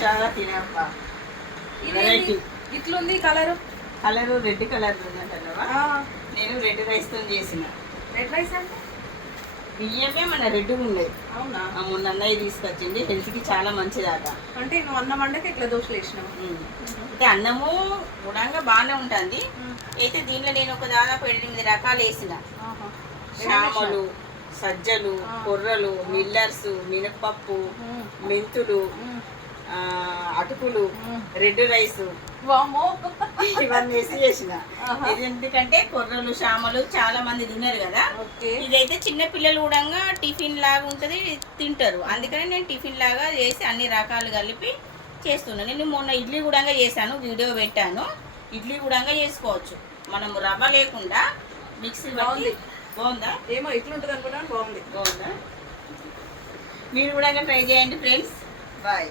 చాలా తినప్పా. ఇట్లుంది colour red colour ఉందంటావా? నేను రెడ్ రైస్ తో చేసిన. రెడ్ రైస్ అంటే బియ్యమే మన రెడ్ ఉన్నాయి. అవునా? మొన్న అన్నయ్య తీసుకొచ్చింది, హెల్త్ కి చాలా మంచిదాట. అంటే నువ్వు అన్నం వండక ఇట్లా దోశలు వేసినావు. అయితే అన్నము గుణంగా బాగానే ఉంటుంది. అయితే దీనిలో నేను ఒక దాదాపు 8 రకాలు వేసిన. శామలు, సజ్జలు, కొర్రలు, మిల్లర్స్, మినపప్పు, మెంతులు, అటుకులు, రెడ్ రైస్ ఇవన్నీ వేసి చేసిన. ఇది ఎందుకంటే కొర్రలు, శామలు చాలా మంది తినరు కదా. ఇదైతే చిన్న పిల్లలు కూడా టిఫిన్ లాగా ఉంటుంది, తింటారు. అందుకని నేను టిఫిన్ లాగా చేసి అన్ని రకాలు కలిపి చేస్తున్నాను. నేను మొన్న ఇడ్లీ కూడా చేశాను, వీడియో పెట్టాను. ఇడ్లీ కూడా చేసుకోవచ్చు మనం రవ్వ లేకుండా. మిక్సీ బాగుంది. బాగుందా? ఏమో ఇట్లుంటుంది అనుకున్నాను. బాగుందా? మీరు కూడా ట్రై చేయండి ఫ్రెండ్స్. బాయ్.